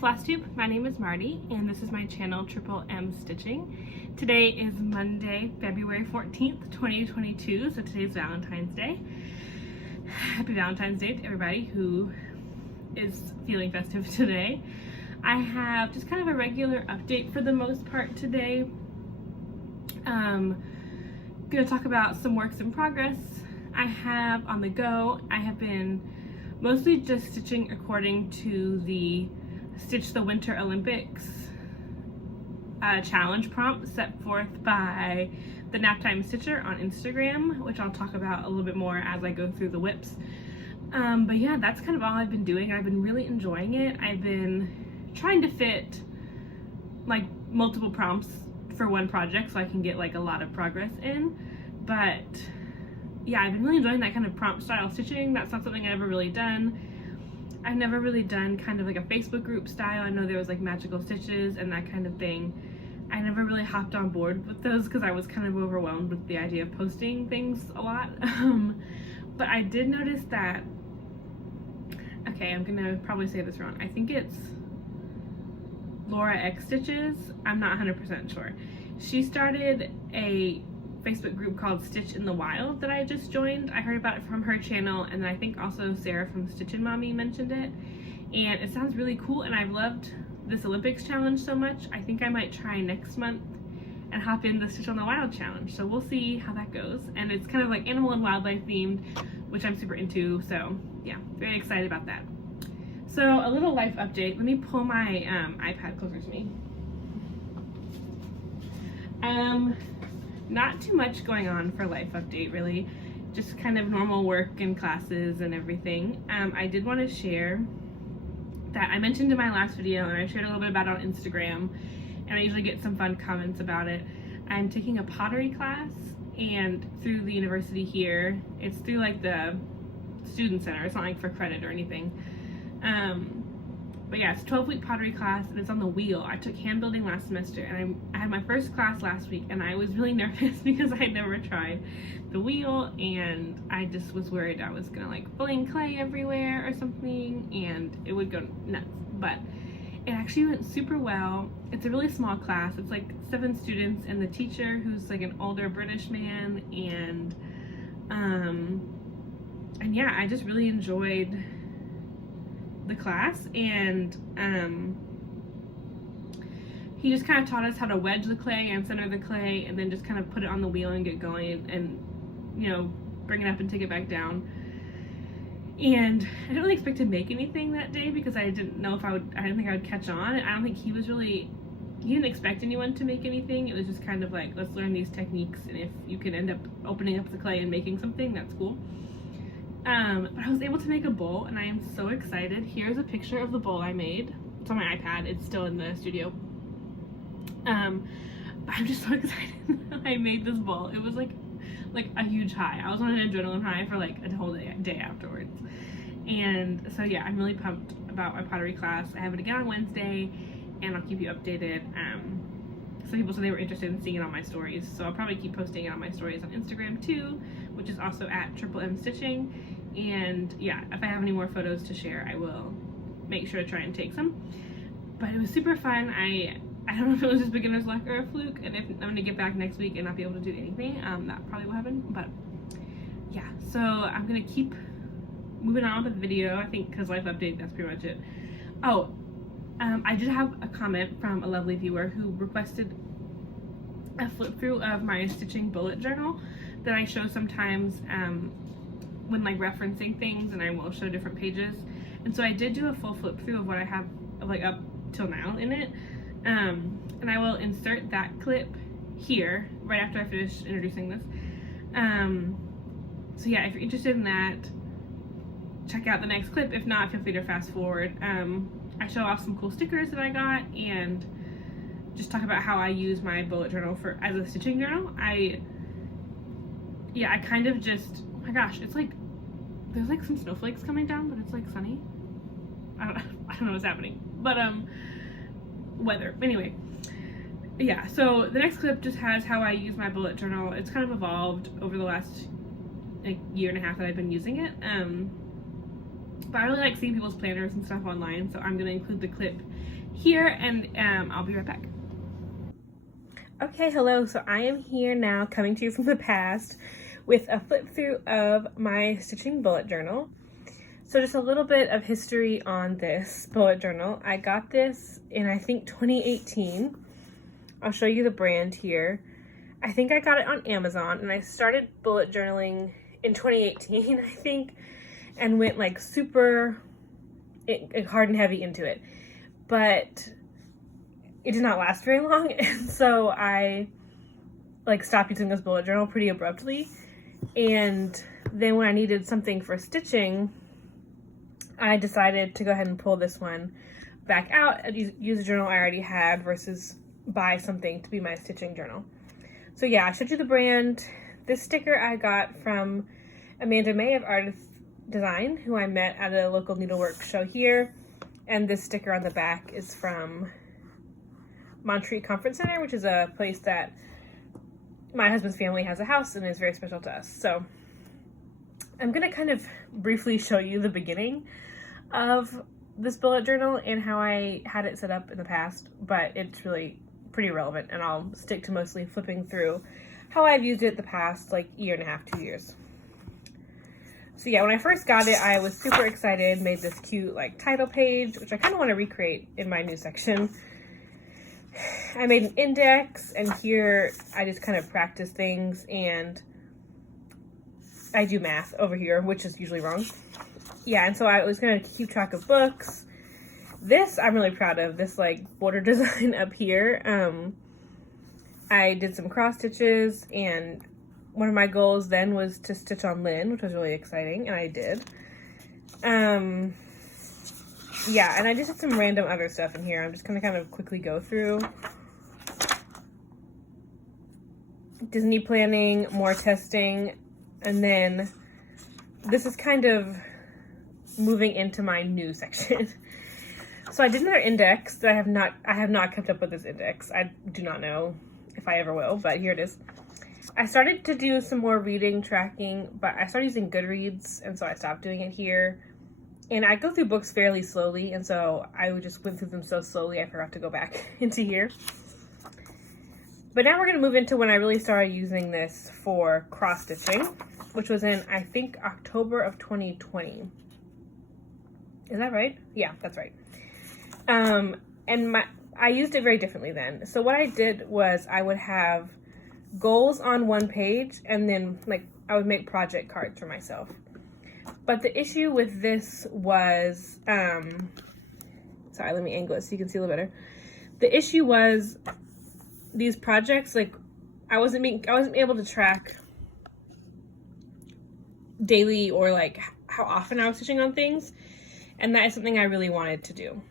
Flosstube, my name is Marty and this is my channel Triple M Stitching. Today is Monday, February 14th, 2022, so today's Valentine's Day. Happy Valentine's Day to everybody who is feeling festive today. I have just kind of a regular update for the most part today. Gonna talk about some works in progress I have on the go. I have been mostly just stitching according to the Stitch the Winter Olympics challenge prompt set forth by the Naptime Stitcher on Instagram, which I'll talk about a little bit more as I go through the whips. But yeah, that's kind of all I've been doing. I've been really enjoying it. I've been trying to fit like multiple prompts for one project so I can get like a lot of progress in. But yeah, I've been really enjoying that kind of prompt style stitching. That's not something I've ever really done. I've never really done kind of like a Facebook group style. I know there was like magical stitches and that kind of thing. I never really hopped on board with those because I was kind of overwhelmed with the idea of posting things a lot. But I did notice that, okay, I'm gonna probably say this wrong. I think it's Laura X Stitches. I'm not 100% sure. She started a Facebook group called Stitch in the Wild that I just joined. I heard about it from her channel, and then I think also Sarah from Stitchin' Mommy mentioned it, and it sounds really cool. And I've loved this Olympics challenge so much. I think I might try next month and hop in the Stitch on the Wild challenge, so we'll see how that goes. And it's kind of like animal and wildlife themed, which I'm super into, so yeah, very excited about that. So a little life update. Let me pull my iPad closer to me. Not too much going on for life update, really. Just kind of normal work and classes and everything. I did want to share that I mentioned in my last video, and I shared a little bit about it on Instagram, and I usually get some fun comments about it. I'm taking a pottery class, and through the university here, it's through like the student center. It's not like for credit or anything. But yeah, it's a 12-week pottery class, and it's on the wheel. I took hand building last semester, and I had my first class last week, and I was really nervous because I had never tried the wheel, and I just was worried I was gonna like fling clay everywhere or something, and it would go nuts. But it actually went super well. It's a really small class. It's like 7 students and the teacher, who's like an older British man, and yeah, I just really enjoyed the class. And he just kind of taught us how to wedge the clay and center the clay, and then just kind of put it on the wheel and get going, and you know, bring it up and take it back down. And I didn't really expect to make anything that day because I didn't know if I didn't think I would catch on. I don't think he didn't expect anyone to make anything. It was just kind of like, let's learn these techniques, and if you can end up opening up the clay and making something, that's cool. But I was able to make a bowl, and I am so excited. Here's a picture of the bowl I made. It's on my iPad. It's still in the studio. But I'm just so excited that I made this bowl. It was like a huge high. I was on an adrenaline high for like a whole day afterwards. And so yeah, I'm really pumped about my pottery class. I have it again on Wednesday, and I'll keep you updated. Some people said they were interested in seeing it on my stories, so I'll probably keep posting it on my stories on Instagram too, which is also at Triple M Stitching. And yeah, if I have any more photos to share, I will make sure to try and take some. But it was super fun. I don't know if it was just beginner's luck or a fluke, and if I'm gonna get back next week and not be able to do anything, that probably will happen. But yeah, so I'm gonna keep moving on with the video, I think, because life update, that's pretty much it. Oh, I did have a comment from a lovely viewer who requested a flip through of my stitching bullet journal that I show sometimes when like referencing things, and I will show different pages. And so I did do a full flip through of what I have like up till now in it, and I will insert that clip here right after I finish introducing this. So yeah, if you're interested in that, check out the next clip. If not, feel free to fast forward. I show off some cool stickers that I got, and just talk about how I use my bullet journal as a stitching journal. I kind of just, oh my gosh, it's like there's like some snowflakes coming down, but it's like sunny. I don't know what's happening, but weather. Anyway, yeah, so the next clip just has how I use my bullet journal. It's kind of evolved over the last like year and a half that I've been using it. But I really like seeing people's planners and stuff online, so I'm going to include the clip here, and I'll be right back. Okay, hello. So I am here now, coming to you from the past with a flip through of my stitching bullet journal. So just a little bit of history on this bullet journal. I got this in, I think, 2018. I'll show you the brand here. I think I got it on Amazon, and I started bullet journaling in 2018, I think, and went like super hard and heavy into it. But it did not last very long, and so I like stopped using this bullet journal pretty abruptly. And then when I needed something for stitching, I decided to go ahead and pull this one back out and use a journal I already had versus buy something to be my stitching journal. So yeah, I showed you the brand. This sticker I got from Amanda May of Artist Design, who I met at a local needlework show here. And this sticker on the back is from Montreat Conference Center, which is a place that my husband's family has a house and is very special to us. So I'm gonna kind of briefly show you the beginning of this bullet journal and how I had it set up in the past, but it's really pretty relevant, and I'll stick to mostly flipping through how I've used it the past like year and a half, 2 years. So yeah, when I first got it, I was super excited, made this cute like title page, which I kind of want to recreate in my new section. I made an index, and here I just kind of practice things, and I do math over here, which is usually wrong. Yeah, and so I was going to keep track of books. This I'm really proud of, this like border design up here. I did some cross stitches, and one of my goals then was to stitch on linen, which was really exciting, and I did. Yeah, and I just did some random other stuff in here. I'm just gonna kind of quickly go through. Disney planning, more testing, and then this is kind of moving into my new section. So I did another index that I have not kept up with this index. I do not know if I ever will, but here it is. I started to do some more reading tracking, but I started using Goodreads, and so I stopped doing it here. And I go through books fairly slowly, and so I just went through them so slowly I forgot to go back into here. But now we're going to move into when I really started using this for cross stitching, which was in, I think, October of 2020. Is that right? Yeah, that's right. And I used it very differently then. So what I did was I would have goals on one page, and then like I would make project cards for myself. But the issue with this was, sorry, let me angle it so you can see a little better. The issue was these projects, like I wasn't able to track daily or like how often I was stitching on things, and that is something I really wanted to do.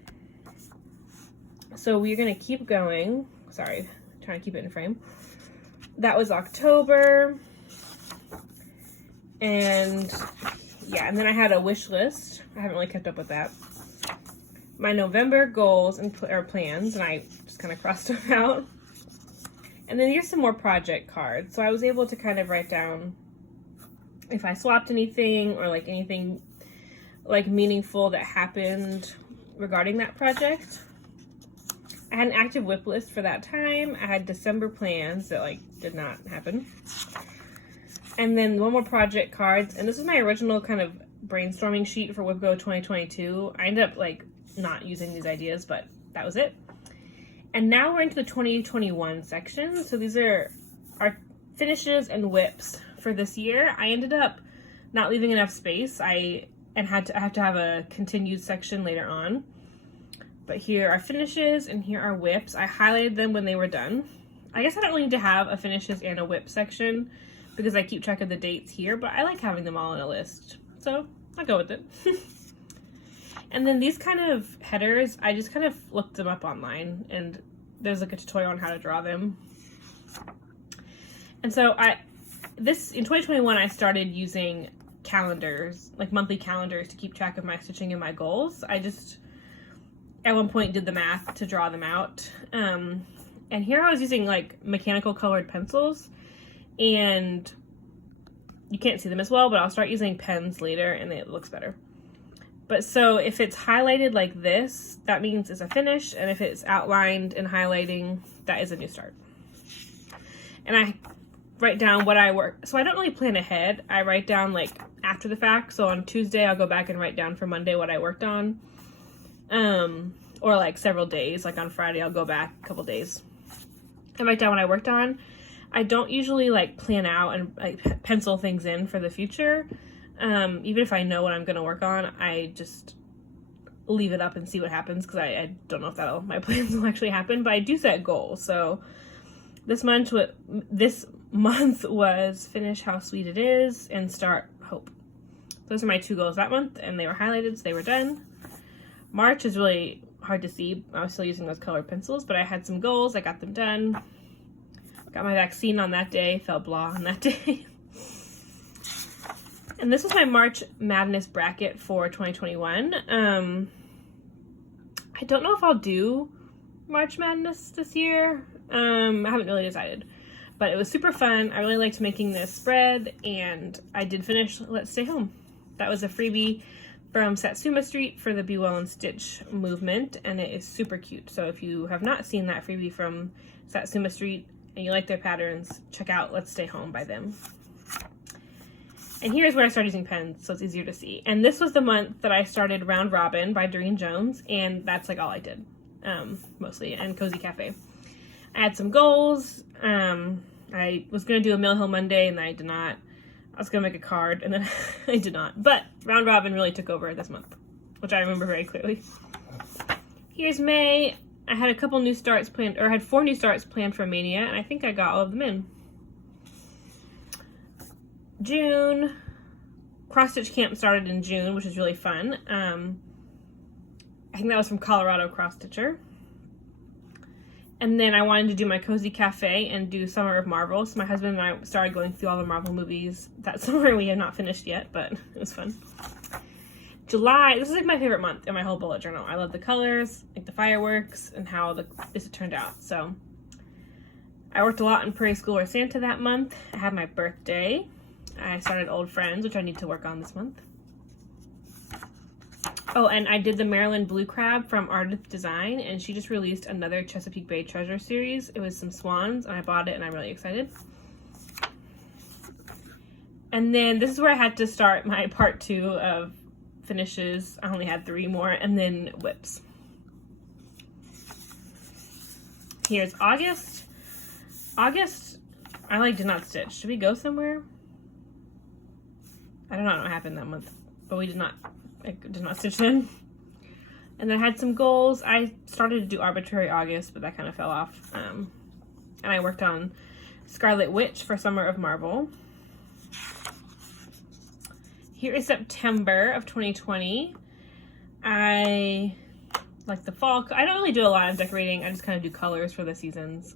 So we're gonna keep going. Sorry, trying to keep it in frame. That was October, and yeah, and then I had a wish list. I haven't really kept up with that. My November goals and plans, and I just kind of crossed them out. And then here's some more project cards. So I was able to kind of write down if I swapped anything or like anything like meaningful that happened regarding that project. I had an active whip list for that time. I had December plans that like did not happen. And then one more project cards. And this is my original kind of brainstorming sheet for WhipGo 2022. I ended up like not using these ideas, but that was it. And now we're into the 2021 section. So these are our finishes and whips for this year. I ended up not leaving enough space. I have to have a continued section later on. But here are finishes and here are whips. I highlighted them when they were done. I guess I don't really need to have a finishes and a whip section because I keep track of the dates here, but I like having them all in a list. So I'll go with it. And then these kind of headers, I just kind of looked them up online, and there's like a tutorial on how to draw them. And so in 2021, I started using calendars, like monthly calendars, to keep track of my stitching and my goals. I just at one point did the math to draw them out. And here I was using like mechanical colored pencils, and you can't see them as well, but I'll start using pens later and it looks better. But so if it's highlighted like this, that means it's a finish, and if it's outlined and highlighting, that is a new start. And I write down what I work. So I don't really plan ahead. I write down like after the fact. So on Tuesday, I'll go back and write down for Monday what I worked on. Or like several days. Like on Friday, I'll go back a couple days and write down what I worked on. I don't usually like plan out and like pencil things in for the future. Even if I know what I'm going to work on, I just leave it up and see what happens, because I don't know if my plans will actually happen, but I do set goals. So this month was finish How Sweet It Is and start Hope. Those are my 2 goals that month, and they were highlighted, so they were done. March is really hard to see. I was still using those colored pencils, but I had some goals. I got them done. Got my vaccine on that day. Felt blah on that day. And this was my March Madness bracket for 2021. I don't know if I'll do March Madness this year. I haven't really decided. But it was super fun. I really liked making this spread, and I did finish Let's Stay Home. That was a freebie from Satsuma Street for the Be Well and Stitch movement, and it is super cute. So if you have not seen that freebie from Satsuma Street and you like their patterns, check out Let's Stay Home by them. And here's where I started using pens, so it's easier to see. And this was the month that I started Round Robin by Doreen Jones, and that's like all I did, mostly, and Cozy Cafe. I had some goals. I was going to do a Mill Hill Monday, and I did not. I was going to make a card, and then I did not. But Round Robin really took over this month, which I remember very clearly. Here's May. I had a couple new starts planned, or I had 4 new starts planned for Mania, and I think I got all of them in. June, cross stitch camp started in June, which was really fun. I think that was from Colorado Cross Stitcher. And then I wanted to do my Cozy Cafe and do Summer of Marvel. So my husband and I started going through all the Marvel movies that summer. We have not finished yet, but it was fun. July, this is like my favorite month in my whole bullet journal. I love the colors, like the fireworks, and how this turned out. So I worked a lot in Prairie School or Santa that month. I had my birthday. I started Old Friends, which I need to work on this month. Oh, and I did the Maryland Blue Crab from Ardith Design, and she just released another Chesapeake Bay Treasure series. It was some swans, and I bought it, and I'm really excited. And then this is where I had to start my part 2 of finishes. I only had 3 more, and then whips. Here's August. August, I did not stitch. Should we go somewhere? I don't know what happened that month, but I did not stitch then. And then I had some goals. I started to do Arbitrary August, but that kind of fell off. And I worked on Scarlet Witch for Summer of Marvel. Here is September of 2020. I like the fall. I don't really do a lot of decorating. I just kind of do colors for the seasons.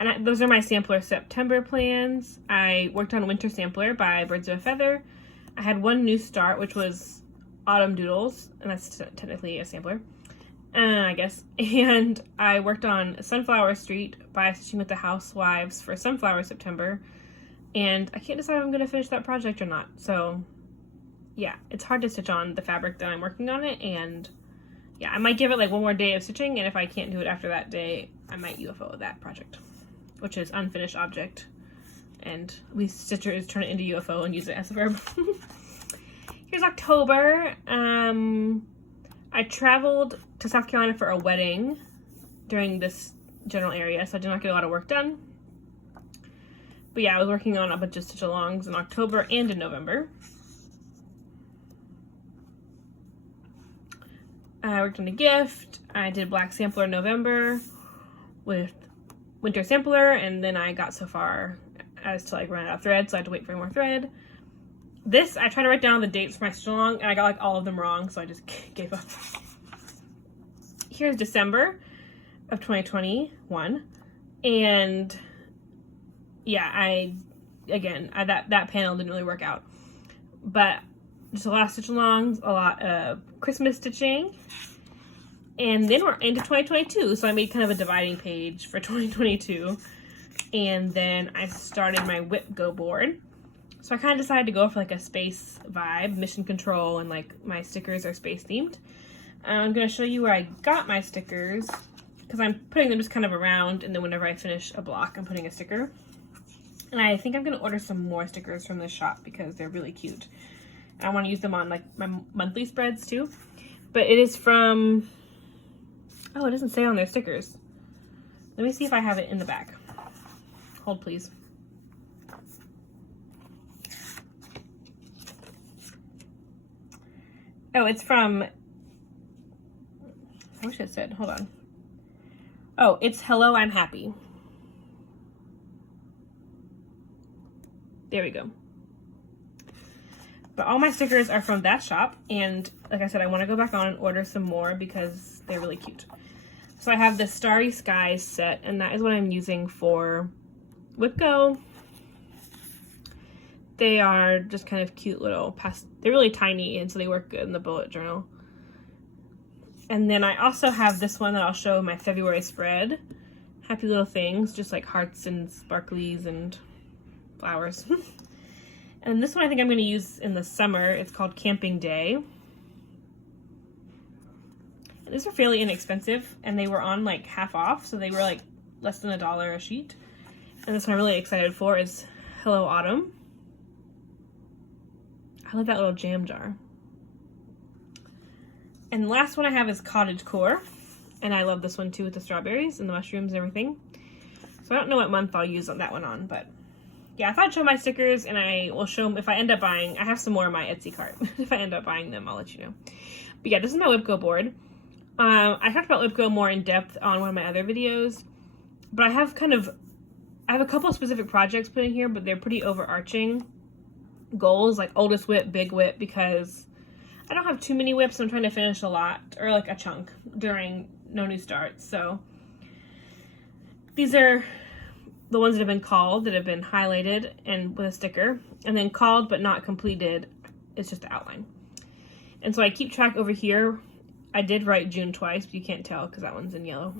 And those are my sampler September plans. I worked on Winter Sampler by Birds of a Feather. I had 1 new start, which was Autumn Doodles, and that's technically a sampler, I guess. And I worked on Sunflower Street by Stitching with the Housewives for Sunflower September. And I can't decide if I'm going to finish that project or not. So, yeah, it's hard to stitch on the fabric that I'm working on it. And, yeah, I might give it like 1 more day of stitching. And if I can't do it after that day, I might UFO that project, which is unfinished object. And we stitchers turn it into UFO and use it as a verb. Here's October. I traveled to South Carolina for a wedding during this general area, so I did not get a lot of work done. But yeah, I was working on a bunch of stitch-alongs in October and in November. I worked on a gift. I did Black Sampler in November with Winter Sampler, and then I got so far as to like run out of thread, so I had to wait for more thread. This, I tried to write down the dates for my stitch-along, and I got like all of them wrong, so I just gave up. Here's December of 2021, and yeah, that panel didn't really work out, but just a lot of stitch-alongs, a lot of Christmas stitching, and then we're into 2022, so I made kind of a dividing page for 2022, and then I started my Whip Go board. So I kind of decided to go for like a space vibe, mission control, and like my stickers are space themed. I'm going to show you where I got my stickers because I'm putting them just kind of around, and then whenever I finish a block, I'm putting a sticker. And I think I'm going to order some more stickers from this shop because they're really cute. And I want to use them on like my monthly spreads too. But it is from, oh, it doesn't say on their stickers. Let me see if I have it in the back. Hold please. Oh, it's from, I wish it said, hold on. Oh, it's Hello, I'm Happy. There we go. But all my stickers are from that shop, and like I said, I want to go back on and order some more because they're really cute. So I have the Starry Skies set, and that is what I'm using for WhipGo. They are just kind of cute little they're really tiny, and so they work good in the bullet journal. And then I also have this one that I'll show in my February spread. Happy little things, just like hearts and sparklies and flowers. And this one I think I'm going to use in the summer. It's called Camping Day. And these are fairly inexpensive, and they were on like half off, so they were like less than $1 a sheet. And this one I'm really excited for is Hello Autumn. I love that little jam jar. And the last one I have is Cottage Core. And I love this one too with the strawberries and the mushrooms and everything. So I don't know what month I'll use that one on, but yeah, I thought I'd show my stickers, and I will show them if I end up buying. I have some more in my Etsy cart. If I end up buying them, I'll let you know. But yeah, this is my WhipGo board. I talked about WhipGo more in depth on one of my other videos, but I have a couple of specific projects put in here, but they're pretty overarching goals, like oldest whip, big whip, because I don't have too many whips. I'm trying to finish a lot, or like a chunk during no new starts. So these are the ones that have been called, that have been highlighted and with a sticker, and then called but not completed is just the outline. And so I keep track over here. I did write June twice, but you can't tell because that one's in yellow.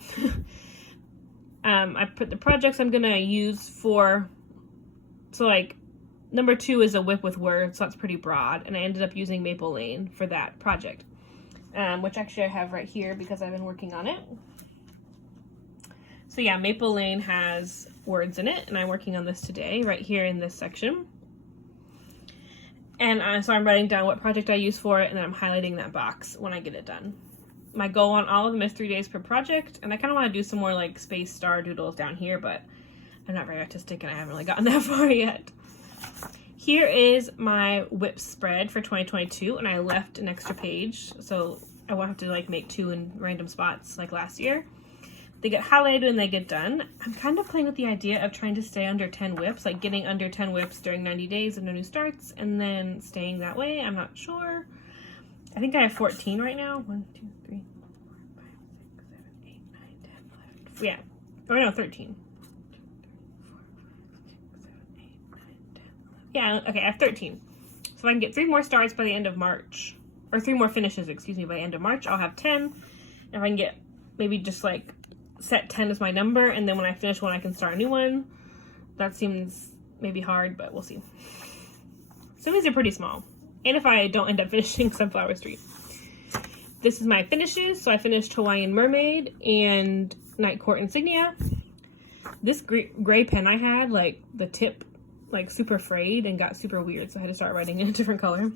I put the projects I'm gonna use for, so like number 2 is a whip with words, so that's pretty broad, and I ended up using Maple Lane for that project, which actually I have right here because I've been working on it. So yeah, Maple Lane has words in it, and I'm working on this today, right here in this section. And so I'm writing down what project I use for it, and then I'm highlighting that box when I get it done. My goal on all of them is 3 days per project, and I kind of want to do some more like space star doodles down here, but I'm not very artistic and I haven't really gotten that far yet. Here is my whip spread for 2022, and I left an extra page, so I won't have to like make 2 in random spots like last year. They get highlighted and they get done. I'm kind of playing with the idea of trying to stay under 10 whips, like getting under 10 whips during 90 days of no new starts, and then staying that way. I'm not sure. I think I have 14 right now. 1, 2, 3, 4, 5, 6, 7, 8, 9, 10, 11. Yeah. Oh no, 13. Yeah, okay, I have 13. So if I can get 3 more starts by the end of March, or 3 more finishes, excuse me, by the end of March, I'll have 10. If I can get maybe just like set 10 as my number, and then when I finish one, I can start a new one. That seems maybe hard, but we'll see. So these are pretty small. And if I don't end up finishing Sunflower Street. This is my finishes. So I finished Hawaiian Mermaid and Night Court Insignia. This gray pen I had, like the tip, like super frayed and got super weird, so I had to start writing in a different color.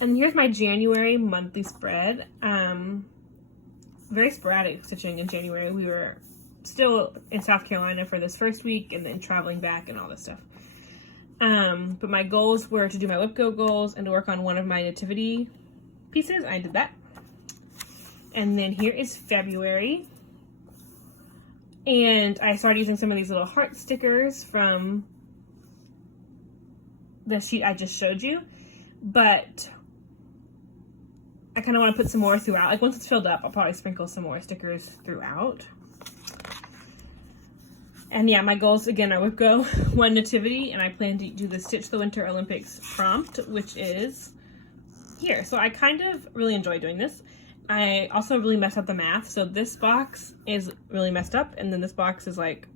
And here's my January monthly spread. Very sporadic stitching in January. We were still in South Carolina for this first week and then traveling back and all this stuff. But my goals were to do my WhipGo goals and to work on one of my nativity pieces. I did that. And then here is February. And I started using some of these little heart stickers from the sheet I just showed you. But I kind of want to put some more throughout. Like once it's filled up, I'll probably sprinkle some more stickers throughout. And yeah, my goals again are WhipGo, 1 nativity, and I plan to do the Stitch the Winter Olympics prompt, which is here. So I kind of really enjoy doing this. I also really messed up the math. So this box is really messed up, and then this box is like,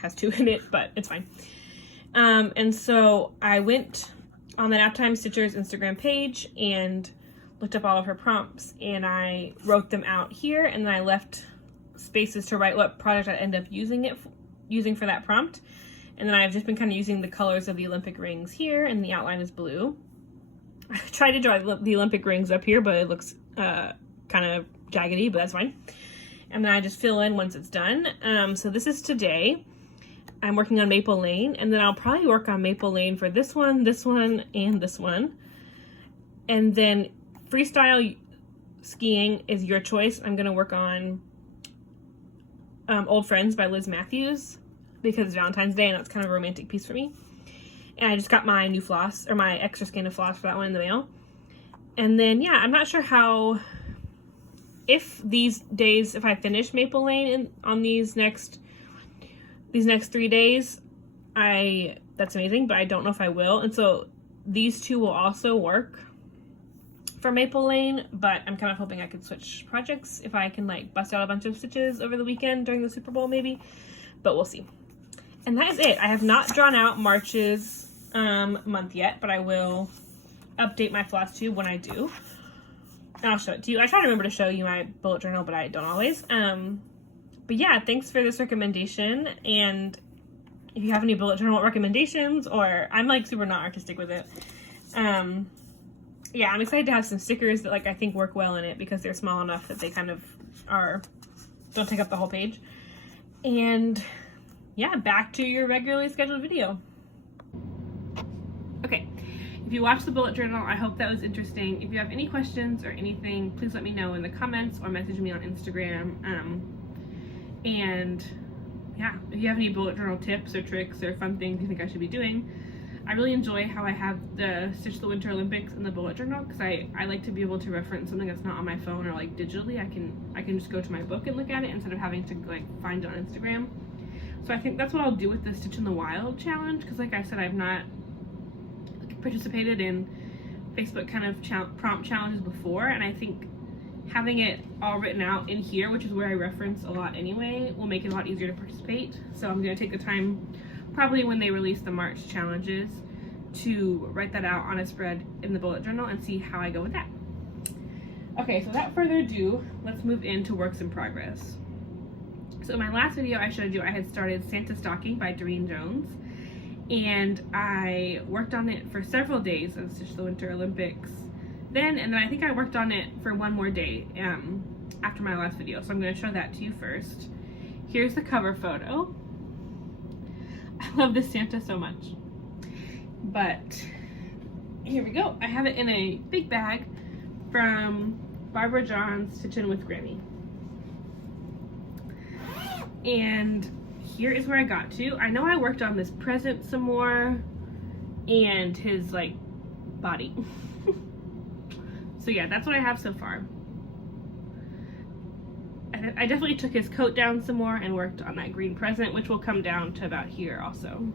has 2 in it, but it's fine. And so I went on the Naptime Stitchers Instagram page and looked up all of her prompts, and I wrote them out here, and then I left spaces to write what product I end up using for that prompt. And then I've just been kind of using the colors of the Olympic rings here, and the outline is blue. I tried to draw the Olympic rings up here, but it looks kind of jaggedy, but that's fine. And then I just fill in once it's done. So this is today. I'm working on Maple Lane, and then I'll probably work on Maple Lane for this one, and this one. And then freestyle skiing is your choice. I'm gonna work on Old Friends by Liz Matthews because it's Valentine's Day and that's kind of a romantic piece for me. And I just got my new floss, or my extra skein of floss for that one in the mail. And then, yeah, I'm not sure if I finish Maple Lane on these next 3 days, that's amazing, but I don't know if I will. And so these two will also work for Maple Lane, but I'm kind of hoping I could switch projects if I can like bust out a bunch of stitches over the weekend during the Super Bowl maybe, but we'll see. And that is it. I have not drawn out March's month yet, but I will update my Flosstube when I do. And I'll show it to you. I try to remember to show you my bullet journal, but I don't always. But yeah, thanks for this recommendation. And if you have any bullet journal recommendations, or I'm like super not artistic with it. Yeah, I'm excited to have some stickers that like I think work well in it because they're small enough that they kind of don't take up the whole page. And yeah, back to your regularly scheduled video. Okay, if you watched the bullet journal, I hope that was interesting. If you have any questions or anything, please let me know in the comments or message me on Instagram. And yeah, if you have any bullet journal tips or tricks or fun things you think I should be doing, I really enjoy how I have the Stitch the Winter Olympics in the bullet journal because I like to be able to reference something that's not on my phone or like digitally. I can just go to my book and look at it instead of having to like find it on Instagram. So I think that's what I'll do with the Stitch in the Wild challenge because like I said, I've not participated in Facebook kind of prompt challenges before, and I think having it all written out in here, which is where I reference a lot anyway, will make it a lot easier to participate. So I'm going to take the time, probably when they release the March challenges, to write that out on a spread in the bullet journal and see how I go with that. Okay, so without further ado, let's move into works in progress. So in my last video I showed you I had started Santa Stocking by Doreen Jones, and I worked on it for several days of Stitch the Winter Olympics then, and then I think I worked on it for one more day after my last video, so I'm going to show that to you first. Here's the cover photo. I love this Santa so much. But here we go. I have it in a big bag from Barbara John's Stitchin' with Grammy. And here is where I got to. I know I worked on this present some more and his like body. So yeah, that's what I have so far. I definitely took his coat down some more and worked on that green present, which will come down to about here also.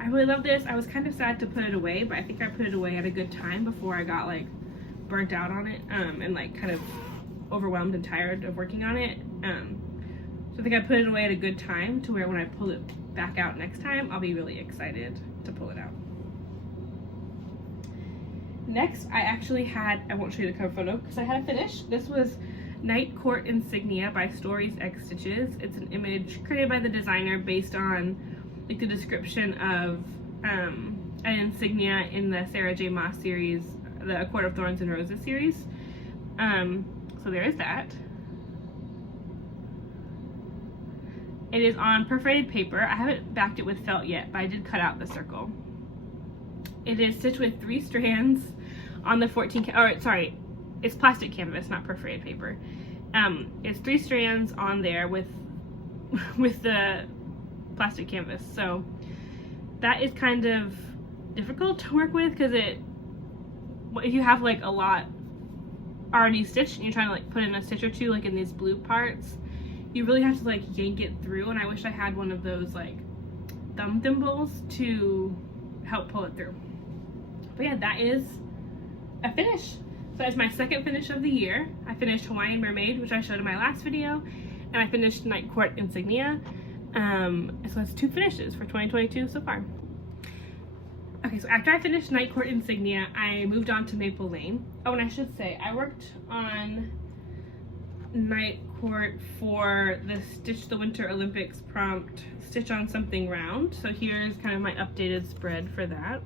I really love this. I was kind of sad to put it away, but I think I put it away at a good time before I got like burnt out on it and like kind of overwhelmed and tired of working on it. So I think I put it away at a good time to where when I pull it back out next time, I'll be really excited to pull it out. Next, I won't show you the cover photo because I had a finish. This was Night Court Insignia by Stories X Stitches. It's an image created by the designer based on like the description of an insignia in the Sarah J. Maas series, the A Court of Thorns and Roses series. So there is that. It is on perforated paper. I haven't backed it with felt yet, but I did cut out the circle. It is stitched with 3 strands on the 14, it's plastic canvas, not perforated paper. It's 3 strands on there with the plastic canvas. So that is kind of difficult to work with because if you have like a lot already stitched and you're trying to like put in a stitch or two like in these blue parts, you really have to like yank it through, and I wish I had one of those like thumb thimbles to help pull it through. But yeah, that is a finish. So it's my second finish of the year. I finished Hawaiian Mermaid, which I showed in my last video, and I finished Night Court Insignia. So that's 2 finishes for 2022 so far. Okay, so after I finished Night Court Insignia, I moved on to Maple Lane. Oh, and I should say, I worked on Night Court for the Stitch the Winter Olympics prompt, Stitch on Something Round. So here's kind of my updated spread for that.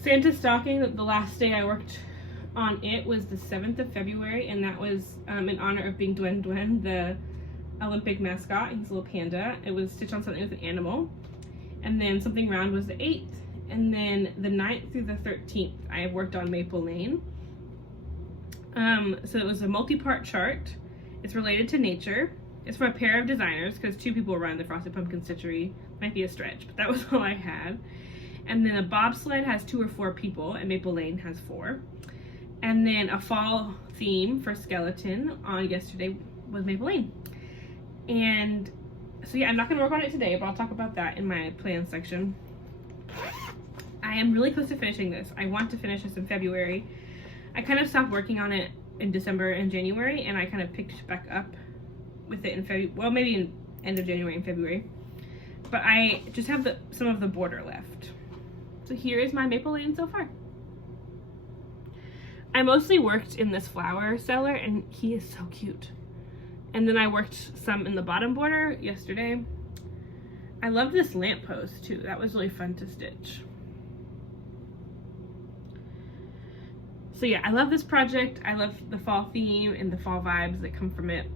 Santa Stocking, the last day I worked on it was the 7th of February, and that was in honor of being Dwen Dwen, the Olympic mascot. He's a little panda. It was Stitch on Something with an animal. And then Something Round was the 8th. And then the 9th through the 13th, I have worked on Maple Lane. So it was a multi-part chart. It's related to nature. It's from a pair of designers, because 2 people run the Frosted Pumpkin Stitchery. Might be a stretch, but that was all I had. And then a bobsled has 2 or 4 people, and Maple Lane has 4. And then a fall theme for skeleton on yesterday was Maple Lane. And so yeah, I'm not gonna work on it today, but I'll talk about that in my plans section. I am really close to finishing this. I want to finish this in February. I kind of stopped working on it in December and January, and I kind of picked back up with it in February, well, maybe in end of January and February. But I just have some of the border left. So here is my Maple Lane so far. I mostly worked in this flower seller, and he is so cute. And then I worked some in the bottom border yesterday. I love this lamppost too. That was really fun to stitch. So yeah, I love this project. I love the fall theme and the fall vibes that come from it.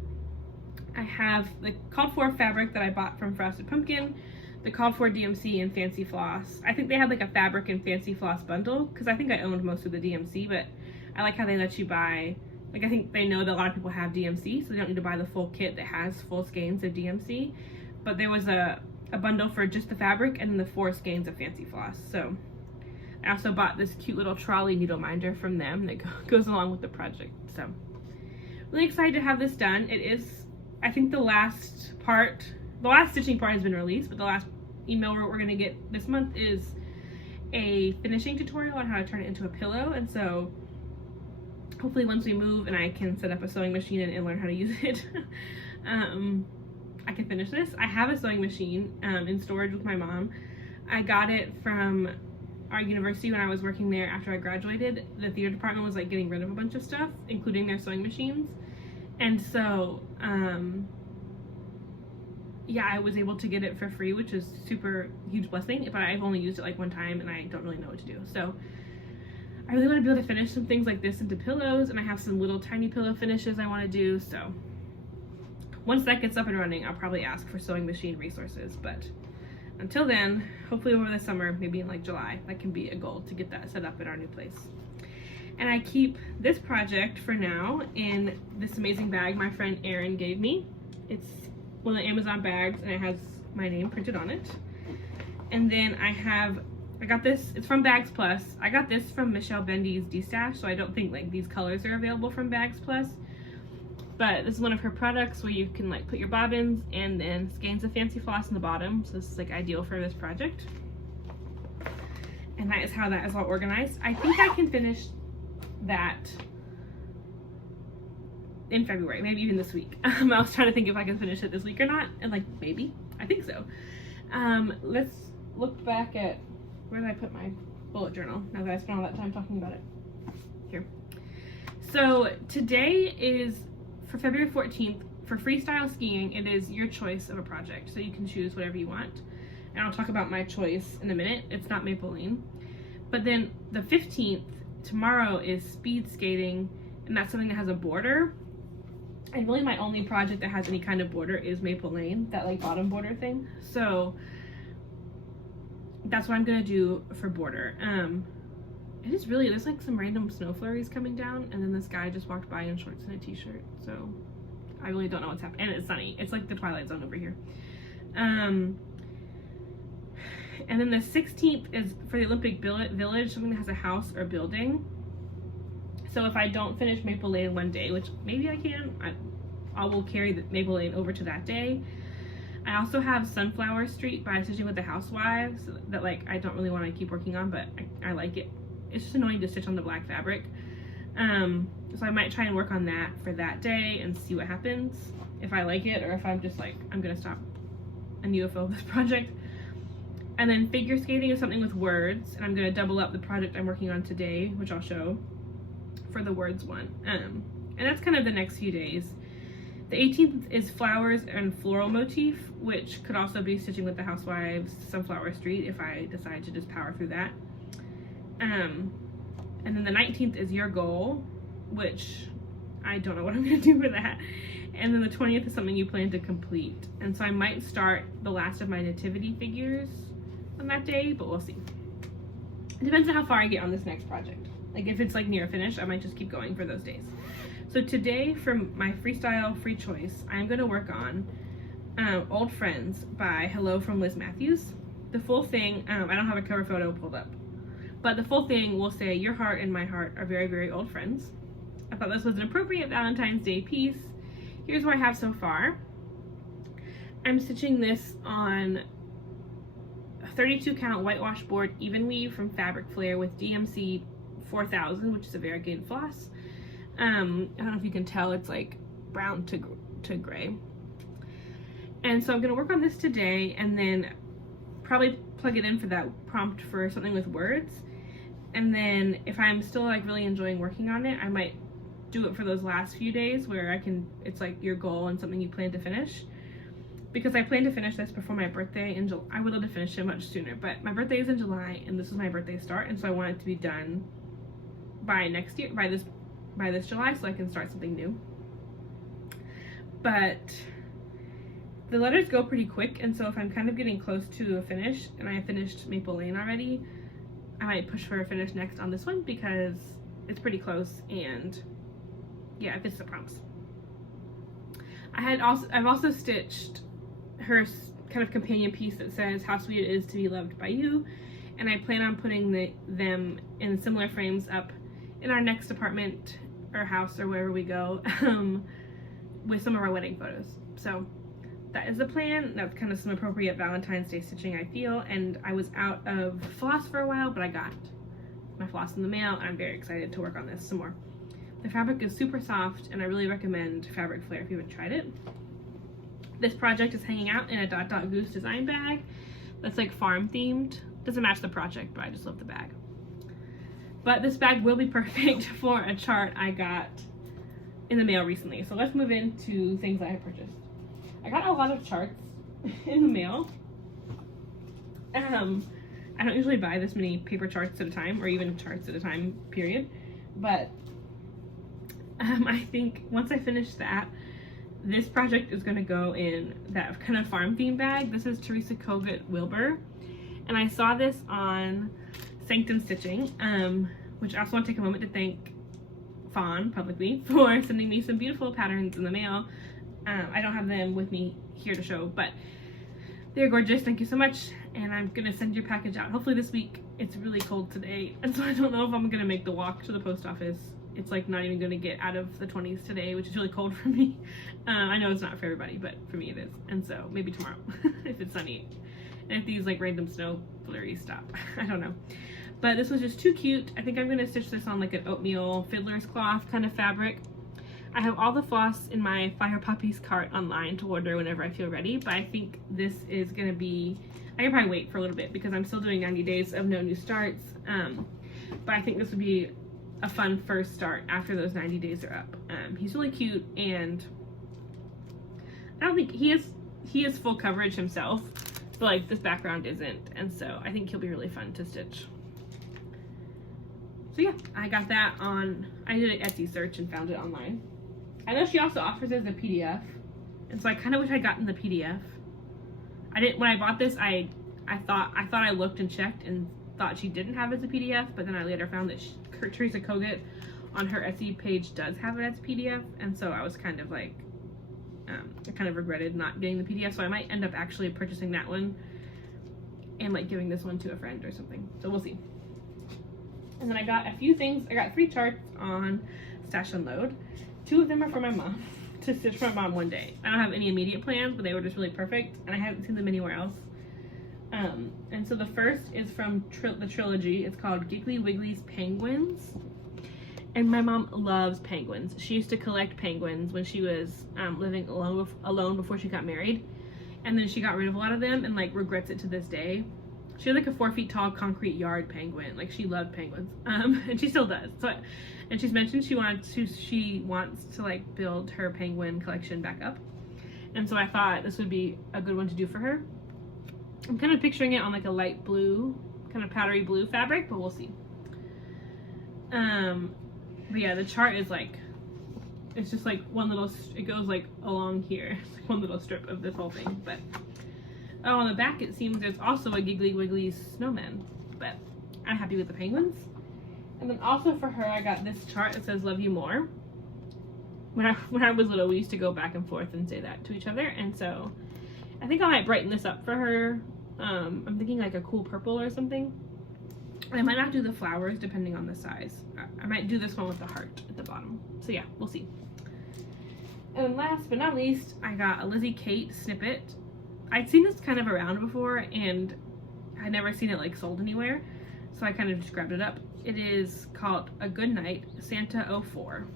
I have the called for fabric that I bought from Frosted Pumpkin, the called for DMC and Fancy Floss. I think they had like a fabric and Fancy Floss bundle, because I think I owned most of the DMC, but I like how they let you buy, like I think they know that a lot of people have DMC, so they don't need to buy the full kit that has full skeins of DMC. But there was a bundle for just the fabric and the 4 skeins of Fancy Floss. So I also bought this cute little trolley needle minder from them that goes along with the project. So really excited to have this done. It is, I think the last stitching part has been released, but the last email we're gonna get this month is a finishing tutorial on how to turn it into a pillow. And so hopefully once we move and I can set up a sewing machine and learn how to use it, I can finish this. I have a sewing machine in storage with my mom. I got it from our university when I was working there after I graduated. The theater department was like getting rid of a bunch of stuff, including their sewing machines. And so, yeah, I was able to get it for free, which is super huge blessing, but I've only used it like 1 time and I don't really know what to do. So I really want to be able to finish some things like this into pillows, and I have some little tiny pillow finishes I want to do. So once that gets up and running, I'll probably ask for sewing machine resources. But until then, hopefully over the summer, maybe in like July, that can be a goal to get that set up in our new place. And I keep this project for now in this amazing bag my friend Erin gave me. It's one of the Amazon bags, and it has my name printed on it. And then I got this, it's from Bags Plus. I got this from Michelle Bendy's D-Stash, so I don't think like these colors are available from Bags Plus. But this is one of her products where you can like put your bobbins and then skeins of Fancy Floss in the bottom. So this is like ideal for this project. And that is how that is all organized. I think I can finish that in February, maybe even this week. I was trying to think if I can finish it this week or not, and like maybe, I think so. Let's look back at, where did I put my bullet journal now that I spent all that time talking about it? Here. So today is, for February 14th, for freestyle skiing, it is your choice of a project. So you can choose whatever you want. And I'll talk about my choice in a minute. It's not Maple Lane. But then the 15th, tomorrow, is speed skating, and that's something that has a border. And really my only project that has any kind of border is Maple Lane, that like bottom border thing. So that's what I'm gonna do for border. It is really, there's like some random snow flurries coming down, and then this guy just walked by in shorts and a t-shirt. So I really don't know what's happening. And it's sunny. It's like the Twilight Zone over here. And then the 16th is for the Olympic Village, something that has a house or building. So if I don't finish Maple Lane one day, which maybe I can, I will carry the Maple Lane over to that day. I also have Sunflower Street by Stitching with the Housewives that like I don't really want to keep working on, but I like it. It's just annoying to stitch on the black fabric. So I might try and work on that for that day and see what happens. if I like it or if I'm just like, I'm gonna stop and UFO this project. And then figure skating is something with words, and I'm gonna double up the project I'm working on today, which I'll show for the words one. And that's kind of the next few days. The 18th is flowers and floral motif, which could also be stitching with the Housewives Sunflower Street if I decide to just power through that. And then the 19th is your goal, which I don't know what I'm gonna do for that. And then the 20th is something you plan to complete. And so I might start the last of my nativity figures on that day, but we'll see. It depends on how far I get on this next project. Like if it's like near finish, I might just keep going for those days. So today for my freestyle free choice, I'm gonna work on Old Friends by Hello from Liz Matthews. The full thing, I don't have a cover photo pulled up, but the full thing will say, your heart and my heart are very, very old friends. I thought this was an appropriate Valentine's Day piece. Here's what I have so far. I'm stitching this on a 32 count whitewash board even weave from Fabric Flair with DMC 4000, which is a variegated floss. I don't know if you can tell, it's like brown to gray. And so I'm gonna work on this today and then probably plug it in for that prompt for something with words. And then if I'm still like really enjoying working on it, I might do it for those last few days where it's like your goal and something you plan to finish. Because I plan to finish this before my birthday in July. I would love to finish it much sooner, but my birthday is in July and this is my birthday start, and so I want it to be done by next year, by this July, so I can start something new. But the letters go pretty quick, and so if I'm kind of getting close to a finish and I finished Maple Lane already, I might push for a finish next on this one because it's pretty close and yeah, it fits the prompts. I've also stitched her kind of companion piece that says how sweet it is to be loved by you, and I plan on putting them in similar frames up in our next apartment or house or wherever we go with some of our wedding photos. So that is the plan. That's kind of some appropriate Valentine's Day stitching, I feel. And I was out of floss for a while, but I got my floss in the mail and I'm very excited to work on this some more. The fabric is super soft and I really recommend Fabric Flair if you haven't tried it. This project is hanging out in a Dot Dot Goose design bag that's like farm themed. Doesn't match the project, but I just love the bag. But this bag will be perfect for a chart I got in the mail recently. So let's move into things I have purchased. I got a lot of charts in the mail. I don't usually buy this many paper charts at a time, or even charts at a time, period. But I think once I finish that, this project is going to go in that kind of farm theme bag. This is Teresa Kogut Wilbur, and I saw this on Sanctum Stitching, which I also want to take a moment to thank Fawn publicly for sending me some beautiful patterns in the mail. I don't have them with me here to show, but they're gorgeous. Thank you so much, and I'm gonna send your package out hopefully this week. It's really cold today, and so I don't know if I'm gonna make the walk to the post office. It's like not even gonna get out of the 20s today, which is really cold for me. I know it's not for everybody, but for me it is. And so maybe tomorrow if it's sunny and if these like random snow flurries stop. I don't know, but this was just too cute. I think I'm gonna stitch this on like an oatmeal fiddler's cloth kind of fabric. I have all the floss in my Fire Puppies cart online to order whenever I feel ready, but I think this is gonna be, I can probably wait for a little bit because I'm still doing 90 days of no new starts, but I think this would be a fun first start after those 90 days are up. He's really cute, and I don't think he is full coverage himself, but like this background isn't, and so I think he'll be really fun to stitch. So yeah, I got that on, I did an Etsy search and found it online. I know she also offers it as a PDF, and so I kind of wish I'd gotten the PDF. When I bought this, I thought I looked and checked and thought she didn't have it as a PDF, but then I later found that Teresa Kogut on her Etsy page does have it as PDF, and so I was kind of like, I kind of regretted not getting the PDF, so I might end up actually purchasing that one and like giving this one to a friend or something, so we'll see. And then I got a few things. I got 3 charts on Stash Unload. 2 of them are for my mom, to stitch for my mom one day. I don't have any immediate plans, but they were just really perfect, and I haven't seen them anywhere else. And so the first is from the trilogy. It's called Giggly Wiggly's Penguins, And my mom loves penguins. She used to collect penguins when she was living alone before she got married. And then she got rid of a lot of them and like regrets it to this day. She had like a 4 feet tall concrete yard penguin. Like she loved penguins. And she still does. So, and she's mentioned she wants to like build her penguin collection back up. And so I thought this would be a good one to do for her. I'm kind of picturing it on like a light blue, kind of powdery blue fabric, but we'll see. But yeah, the chart is like, it's just like one little, it goes like along here. It's like one little strip of this whole thing. But oh, on the back it seems there's also a Giggly Wiggly snowman. But I'm happy with the penguins. And then also for her, I got this chart that says "Love You More." When I was little, we used to go back and forth and say that to each other, and so I think I might brighten this up for her. I'm thinking like a cool purple or something. I might not do the flowers depending on the size. I might do this one with the heart at the bottom. So yeah, we'll see. And then last but not least, I got a Lizzie Kate snippet. I'd seen this kind of around before and I'd never seen it like sold anywhere. So I kind of just grabbed it up. It is called A Good Night, Santa 04.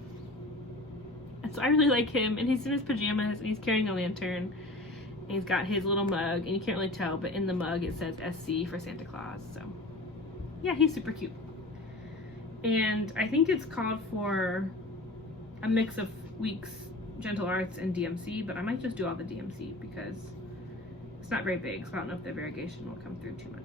And so I really like him, and he's in his pajamas and he's carrying a lantern. And he's got his little mug, and you can't really tell, but in the mug it says SC for Santa Claus. So yeah, he's super cute. And I think it's called for a mix of Weeks, Gentle Arts, and DMC, but I might just do all the DMC because it's not very big, so I don't know if the variegation will come through too much.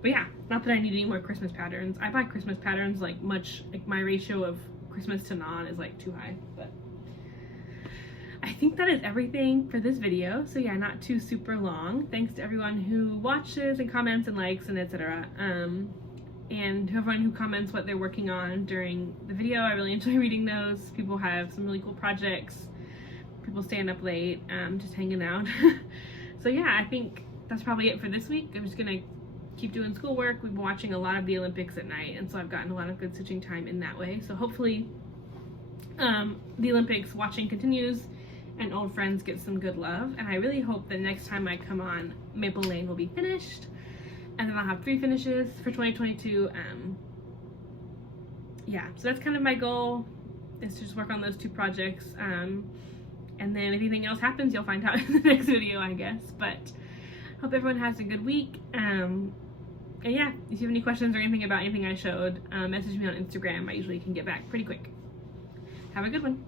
But yeah, not that I need any more Christmas patterns. I buy Christmas patterns like my ratio of Christmas to non is like too high, but I think that is everything for this video. So yeah, not too super long. Thanks to everyone who watches and comments and likes and etc. And to everyone who comments what they're working on during the video. I really enjoy reading those. People have some really cool projects. People staying up late, just hanging out. So yeah, I think that's probably it for this week. I'm just gonna keep doing schoolwork. We've been watching a lot of the Olympics at night, and so I've gotten a lot of good stitching time in that way. So hopefully the Olympics watching continues and old friends get some good love, and I really hope that next time I come on, Maple Lane will be finished, and then I'll have 3 finishes for 2022. Yeah, so that's kind of my goal, is to just work on those 2 projects, and then if anything else happens, you'll find out in the next video, I guess. But hope everyone has a good week. And yeah, if you have any questions or anything about anything I showed, message me on Instagram. I usually can get back pretty quick. Have a good one.